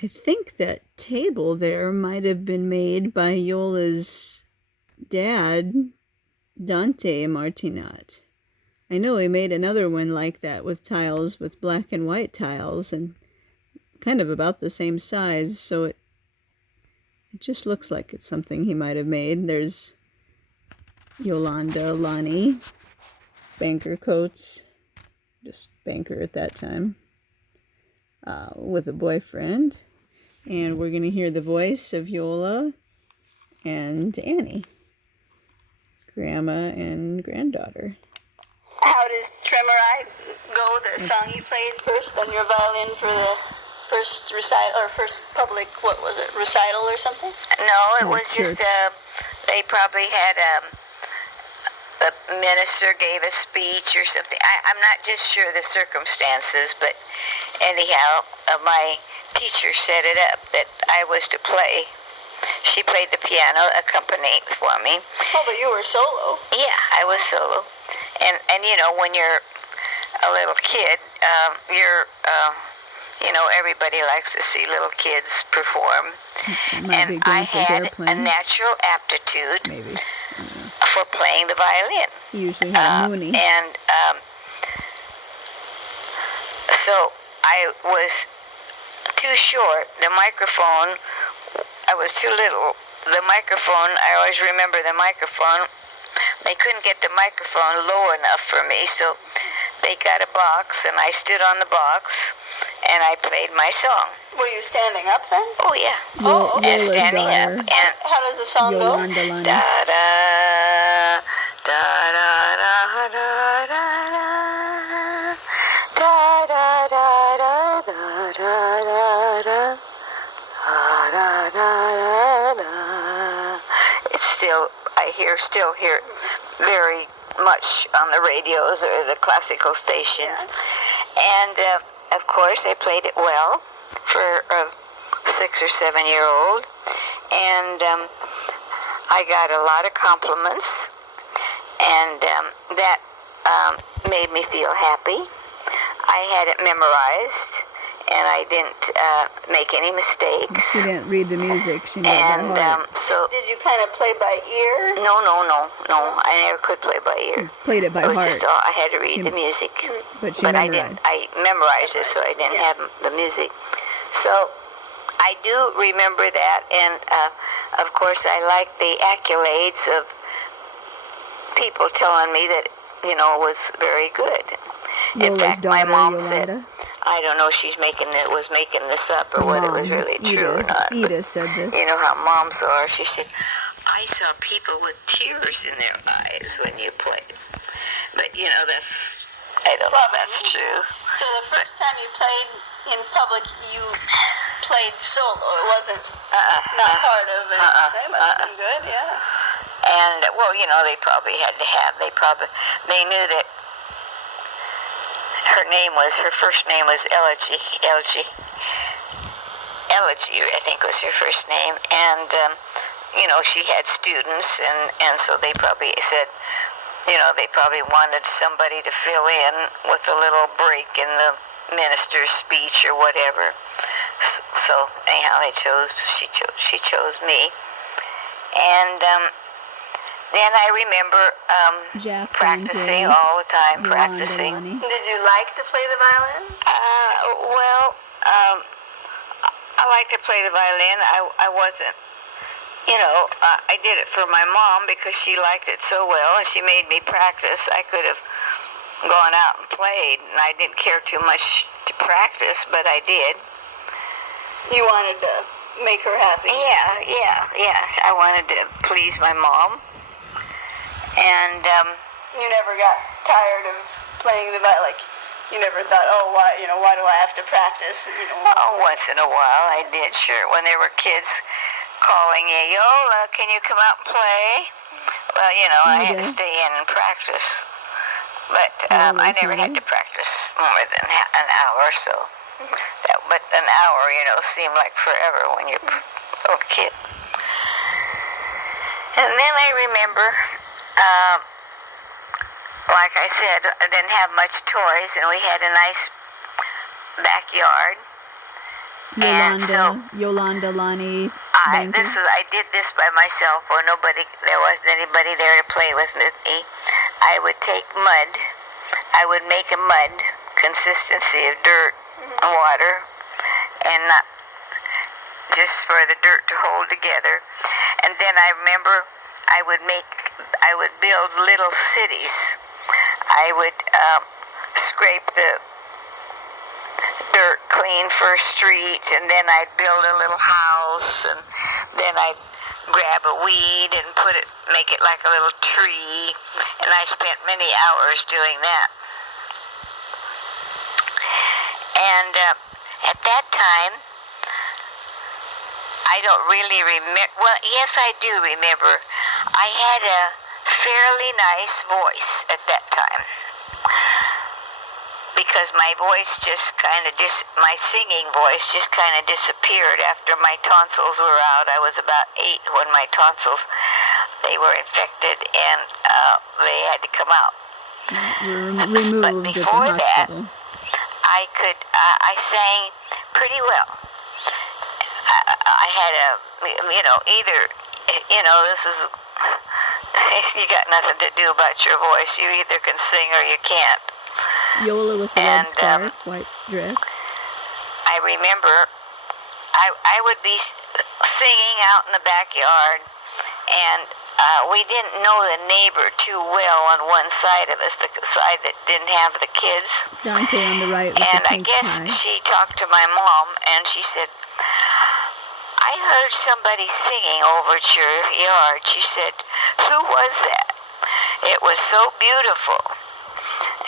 I think that table there might have been made by Iola's dad, Dante Martinat. I know he made another one like that with tiles, with black and white tiles, and kind of about the same size, so it just looks like it's something he might have made. There's Yolanda, Lonnie, banker coats, just banker at that time, with a boyfriend. And we're going to hear the voice of Yola and Annie, grandma and granddaughter. How does Tremor Eye go, the song you played first on your violin for the first recital, or first public, what was it, recital or something? No, it was church. just, they probably had a minister gave a speech or something. I'm not just sure the circumstances, but anyhow, my teacher set it up that I was to play. She played the piano, accompanied for me. Oh, but you were solo. Yeah, I was solo. And you know, when you're a little kid, everybody likes to see little kids perform. And I had a natural aptitude maybe for playing the violin. You usually had Mooney. And so I was too short. The microphone, I was too little. The microphone, I always remember the microphone. They couldn't get the microphone low enough for me, so they got a box, and I stood on the box, and I played my song. Were you standing up then? Oh, yeah. Yola's standing daughter, up. And how does the song Yolanda, go? Lonnie. Da da da da da da da da da da da da da da. It's still, I still hear it very much on the radios or the classical stations. And of course, I played it well for a 6 or 7 year old, and I got a lot of compliments, and that made me feel happy. I had it memorized, and I didn't make any mistakes. She didn't read the music. She knew it by heart. So did you kind of play by ear? No. I never could play by ear. She played it by heart. Just I had to read the music. But she I memorized. didn't. I memorized it, so I didn't have the music. So I do remember that, and of course I like the accolades of people telling me that it was very good. In Yola's fact, daughter, my mom Yolanda. said, I don't know if she was making this up or whether it was really true or not. Edith said this. You know how moms are. She said, I saw people with tears in their eyes when you played. But, I don't know if that's true. So the first time you played in public, you played solo. It wasn't not part of it. That must have been good, yeah. And, they probably had to have, they knew that her first name was Elegy, I think was her first name, and, she had students, and so they probably said, they probably wanted somebody to fill in with a little break in the minister's speech or whatever. So anyhow, she chose me, and then I remember practicing all the time, practicing. Did you like to play the violin? I like to play the violin. I wasn't, I did it for my mom because she liked it so well, and she made me practice. I could have gone out and played, and I didn't care too much to practice, but I did. You wanted to make her happy? Yeah. I wanted to please my mom. And you never got tired of playing the violin? Like, you never thought, why do I have to practice? Once in a while I did, sure. When there were kids calling you, Yola, can you come out and play? Well, I had to stay in and practice. But I never had to practice more than an hour or so. But an hour, seemed like forever when you're a little kid. And then I remember, like I said, I didn't have much toys, and we had a nice backyard. And so Yolanda Lonnie I Banker. did this by myself, or there wasn't anybody there to play with me. I would take mud. I would make a mud consistency of dirt and water, and not just for the dirt to hold together. And then I remember I would build little cities. I would scrape the dirt clean for a street, and then I'd build a little house, and then I'd grab a weed and make it like a little tree, and I spent many hours doing that. And at that time, I don't really remember. Well, yes, I do remember. I had a fairly nice voice at that time, because my voice just kind of my singing voice just kind of disappeared after my tonsils were out. I was about 8 when my tonsils, they were infected, and they had to come out. Removed but before at the hospital. I sang pretty well. I had this is, you got nothing to do about your voice. You either can sing or you can't. Yola with the red scarf, white dress. I remember I would be singing out in the backyard, and we didn't know the neighbor too well on one side of us, the side that didn't have the kids. Dante on the right with and the pink tie. And I guess she talked to my mom, and she said, I heard somebody singing over at your yard. She said, who was that? It was so beautiful.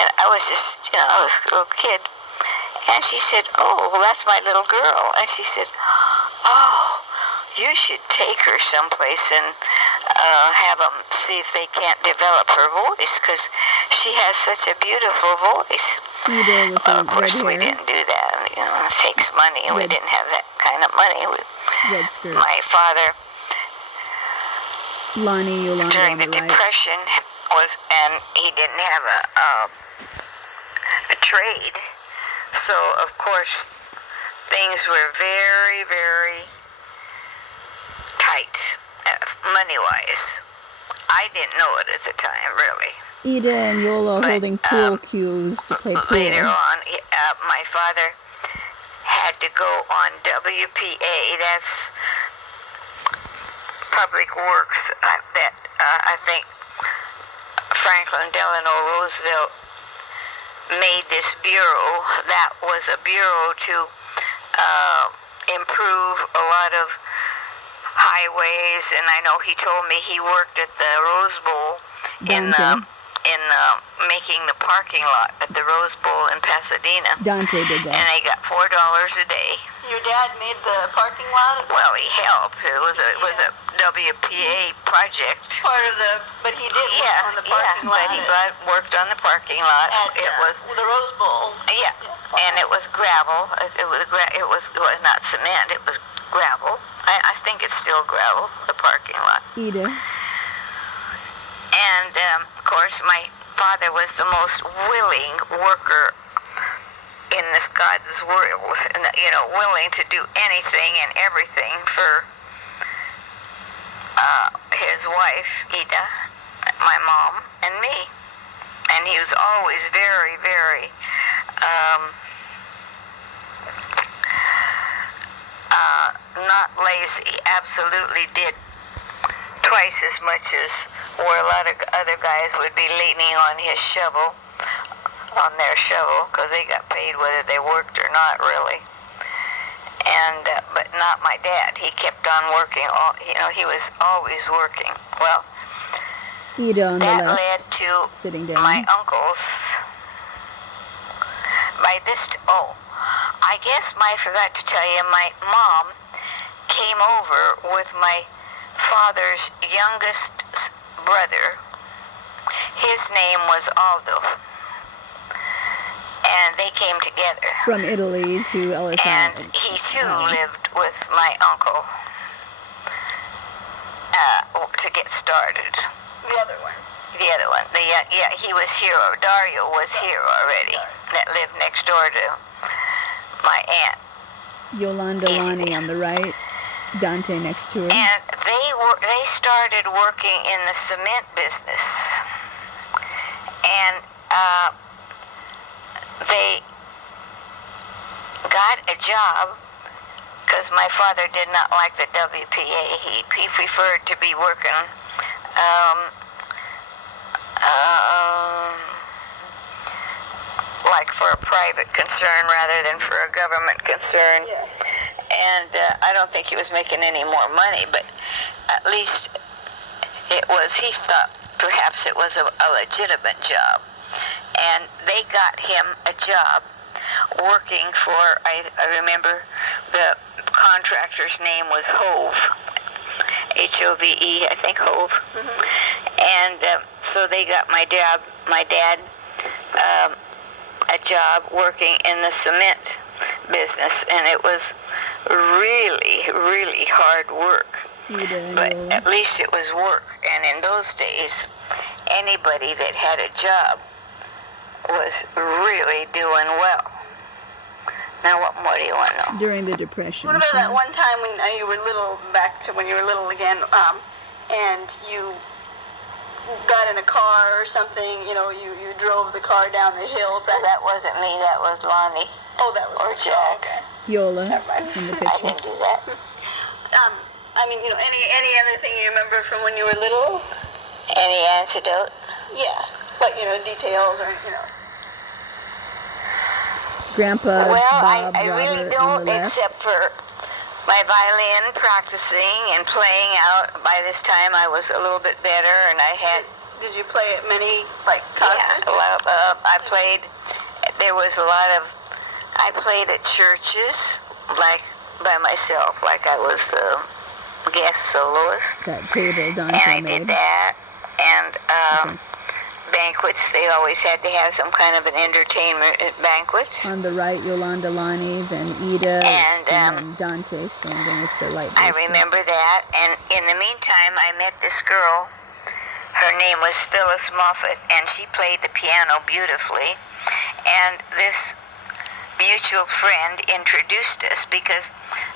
And I was just, I was a little kid. And she said, oh, well, that's my little girl. And she said, oh, you should take her someplace and have them see if they can't develop her voice, because she has such a beautiful voice. Ida with the of course, red we hair. didn't do that. It takes money. We didn't have that kind of money. Red skirt. My father, Lonnie Yolanda during on the the right. Depression, and he didn't have a trade. So, of course, things were very, very tight, money-wise. I didn't know it at the time, really. Ida and Yola holding pool cues to play pool. Later on, my father had to go on WPA, that's Public Works, that I think Franklin Delano Roosevelt made this bureau. That was a bureau to improve a lot of highways, and I know he told me he worked at the Rose Bowl in making the parking lot at the Rose Bowl in Pasadena. Dante did that. And they got $4 a day. Your dad made the parking lot? Well, he helped. It was a WPA project. But he did work on the parking lot. But he worked on the parking lot. It was the Rose Bowl. Yeah, and it was gravel. It was not cement. It was gravel. I think it's still gravel, the parking lot. Ida. And, of course, my father was the most willing worker in this God's world, willing to do anything and everything for his wife, Ida, my mom, and me. And he was always very, very not lazy. Absolutely did twice as much as where a lot of other guys would be leaning on their shovel, because they got paid whether they worked or not, really. And but not my dad. He kept on working. He was always working. Well, Ida on the that left, led to sitting down. my uncles. I guess I forgot to tell you, my mom came over with my father's youngest brother. His name was Aldo. And they came together. From Italy to Ellis And Island. he too lived with my uncle to get started. The other one. He was here. Dario was here already. That lived next door to my aunt. Yolanda Lonnie on the right, Dante next to her. And they started working in the cement business. And they got a job because my father did not like the WPA. He preferred to be working like for a private concern rather than for a government concern. Yeah. And I don't think he was making any more money, but at least it was, he thought perhaps it was a legitimate job. And they got him a job working for, I remember the contractor's name was Hove, Hove, I think Hove. And so they got my dad a job working in the cement business, and it was really, really hard work. But at least it was work. And in those days, anybody that had a job was really doing well. Now, what more do you want to know? During the Depression. What about that one time when you were little, back to when you were little again, and you got in a car or something, you know, you drove the car down the hill? That wasn't me, that was Lonnie. Oh, that was or Jack. Okay. Yola Never mind. in the I picture. didn't do that. I mean, you know, any other thing you remember from when you were little? Any antidote? Yeah. Like, you know, details or, you know. Grandpa Well, Bob I really Robert on don't, the left. except for my violin practicing and playing out. By this time, I was a little bit better, and I had... Did you play at many, like, concerts? Yeah, well, I played... There was a lot of... I played at churches, like, by myself, like I was the guest soloist. That table Dante And I made. did that. And banquets, they always had to have some kind of an entertainment at banquets. On the right, Yolanda Lonnie, then Ida, And, then Dante standing with the light. I bracelet. remember that. And in the meantime, I met this girl. Her name was Phyllis Moffat, and she played the piano beautifully. And this mutual friend introduced us, because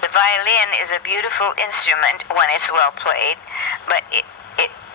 the violin is a beautiful instrument when it's well played, but it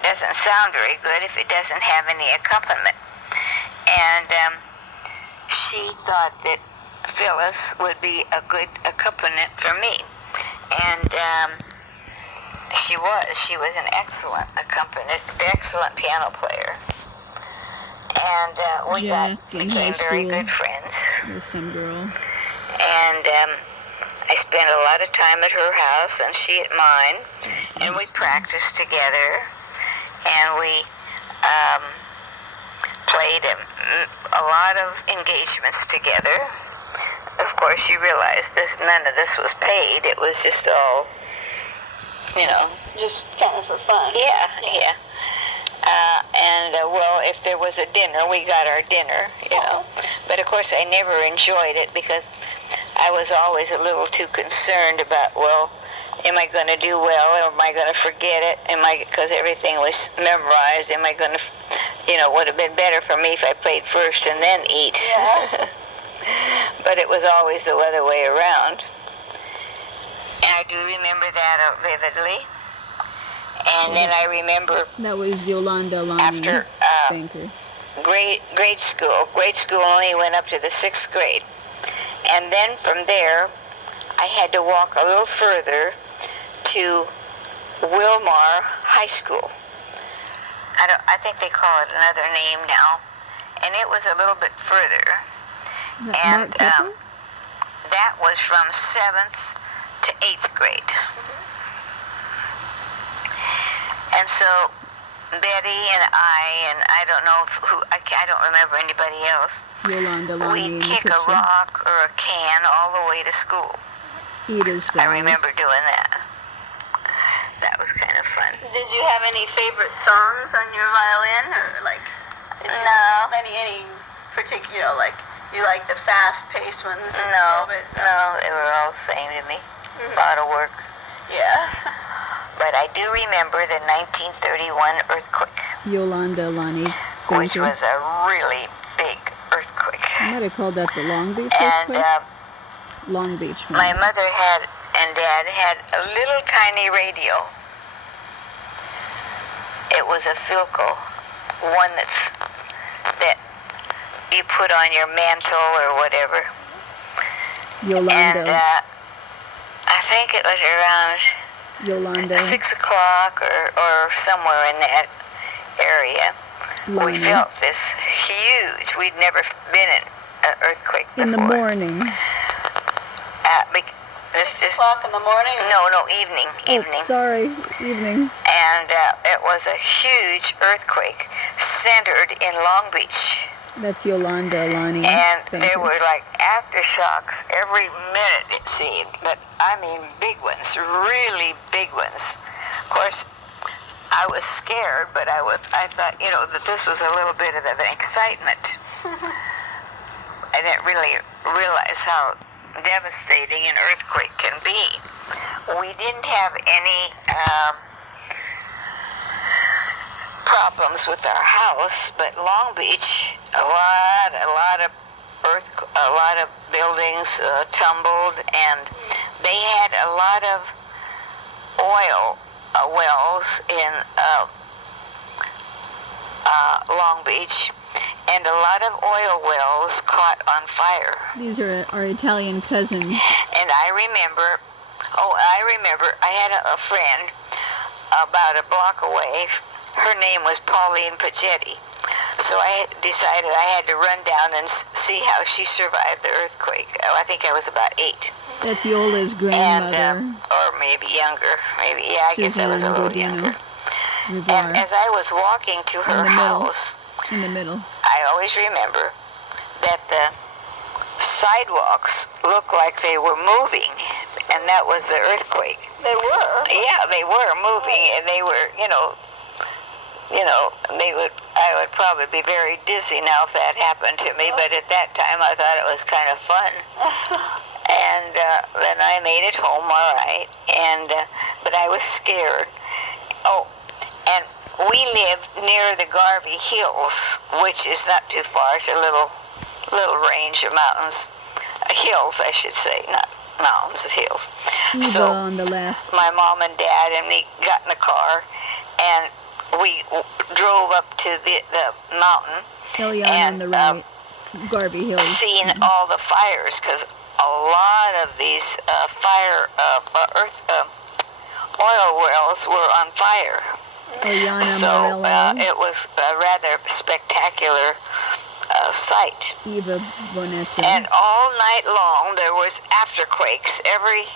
doesn't sound very good if it doesn't have any accompaniment. And she thought that Phyllis would be a good accompaniment for me. And she was an excellent accompanist, excellent piano player. And we became very good friends. With some girl. And I spent a lot of time at her house and she at mine. And we practiced together. And we played a lot of engagements together. Of course, you realize none of this was paid. It was just all, you know. Just kind of for fun. Yeah. Well, if there was a dinner, we got our dinner, you know. But of course, I never enjoyed it because I was always a little too concerned about, well, am I going to do well, or am I going to forget it? Because everything was memorized, am I going to, you know, would have been better for me if I played first and then eat. Yeah. But it was always the other way around. And I do remember that vividly. And then I remember That was Yolanda Lonnie after Banker. grade school only went up to the 6th grade. And then from there, I had to walk a little further to Wilmar High School. I think they call it another name now. And it was a little bit further. And that was from 7th to 8th grade. And so Betty and I don't know I don't remember anybody else. Yolanda Lonnie We'd in the kick a picture. rock or a can all the way to school. Ida's I flowers. remember doing that. That was kind of fun. Did you have any favorite songs on your violin, or like? No. Any particular, you know, like you like the fast-paced ones? No, they were all the same to me. A lot of work. Yeah. But I do remember the 1931 earthquake, Yolanda Lonnie which Banker. was a really big earthquake. I might have called that the Long Beach And earthquake. Long Beach My Mall. mother and Dad had a little tiny radio. It was a Philco, one that you put on your mantle or whatever. Yolanda. And I think it was around Yolanda. 6 o'clock or somewhere in that area. Lonnie. We felt this huge, we'd never been in an earthquake before. In the morning. This 6 o'clock in the morning? No, evening. Oh, sorry, evening. And it was a huge earthquake centered in Long Beach. That's Yolanda, Lonnie. And Thank there you. were like aftershocks every minute, it seemed. But I mean big ones, really big ones. Of course, I was scared, but I thought, that this was a little bit of an excitement. I didn't really realize how devastating an earthquake can be. We didn't have any problems with our house, but Long Beach, a lot of buildings tumbled, and they had a lot of oil wells in Long Beach, and a lot of oil wells caught on fire. These are our Italian cousins. And I remember I had a friend about a block away. Her name was Pauline Pagetti. So I decided I had to run down and see how she survived the earthquake. I think I was about 8. That's Yola's grandmother. Or maybe younger. I guess I was a little younger. And as I was walking to her house, in the middle, I always remember that the sidewalks looked like they were moving, and that was the earthquake. They were? Yeah, they were moving, and they were, I would probably be very dizzy now if that happened to me, but at that time I thought it was kind of fun. And then I made it home all right, but I was scared. Oh, and we lived near the Garvey Hills, which is not too far. It's a little range of mountains. Hills, I should say, not mountains, hills. Eva So on the left. my mom and dad and me got in the car, and we drove up to the mountain. Eliana on the right. Garvey Hills. Seeing all the fires, because a lot of these oil wells were on fire. Eliana So Morello. it was a rather spectacular sight. Eva Bonetto. And all night long there was afterquakes every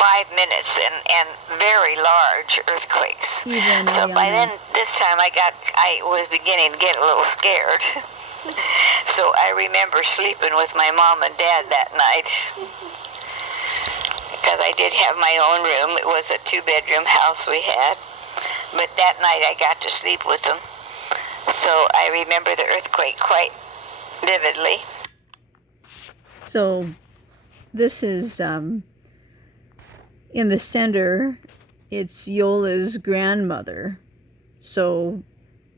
5 minutes and very large earthquakes. Eva and So by Eliana. then, this time I was beginning to get a little scared. So I remember sleeping with my mom and dad that night. Because I did have my own room. It was a 2-bedroom house we had. But that night I got to sleep with them. So I remember the earthquake quite vividly. So this is in the center. It's Yola's grandmother. So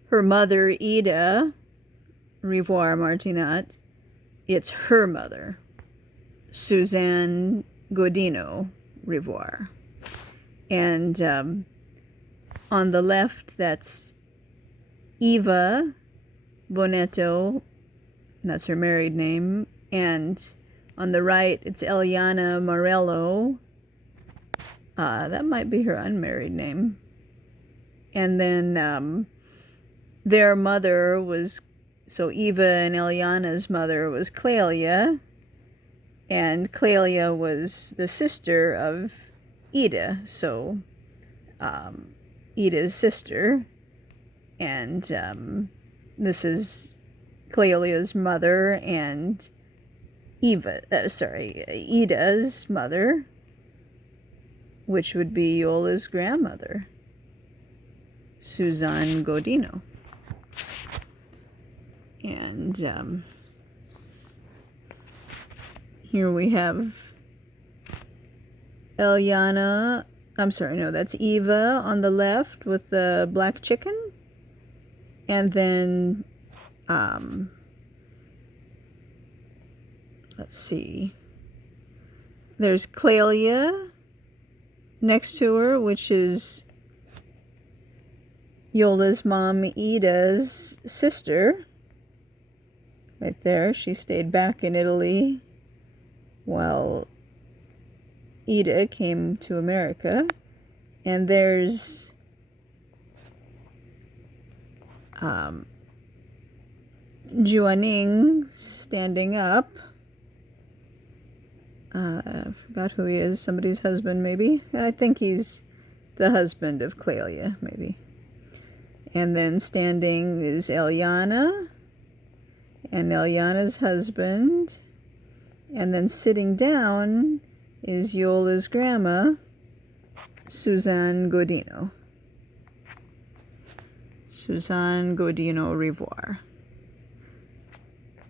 her mother, Ida Iole Martinat, it's her mother, Suzanne Godino Rivoire. And on the left, that's Eva Bonetto, that's her married name. And on the right, it's Eliana Morello. That might be her unmarried name. And then their mother was, so Eva and Eliana's mother was Clelia. And Clelia was the sister of Ida, so Ida's sister. And this is Clelia's mother and Ida's mother, which would be Yola's grandmother, Suzanne Godino. And here we have Eliana, that's Eva on the left with the black chicken. And then, let's see, There's Clelia next to her, which is Iola's mom, Ida's sister. Right there. She stayed back in Italy while Ida came to America. And there's Juaning standing up. I forgot who he is. Somebody's husband, maybe. I think he's the husband of Clelia, maybe. And then standing is Eliana and Eliana's husband. And then sitting down is Iola's grandma, Suzanne Godino. Suzanne Godino Rivoire.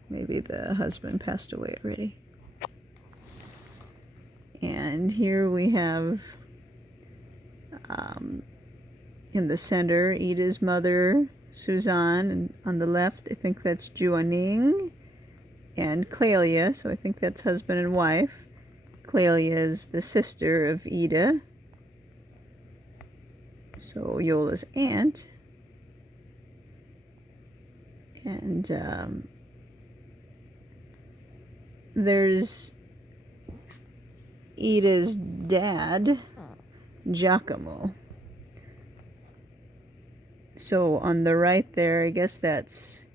Maybe the husband passed away already. And here we have, in the center, Ida's mother, Suzanne, and on the left, I think that's Juaning and Clelia, so I think that's husband and wife. Clelia is the sister of Ida, so Iola's aunt. And there's Ida's dad, Giacomo. So on the right there, I guess that's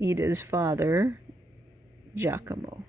Ida's father, Giacomo.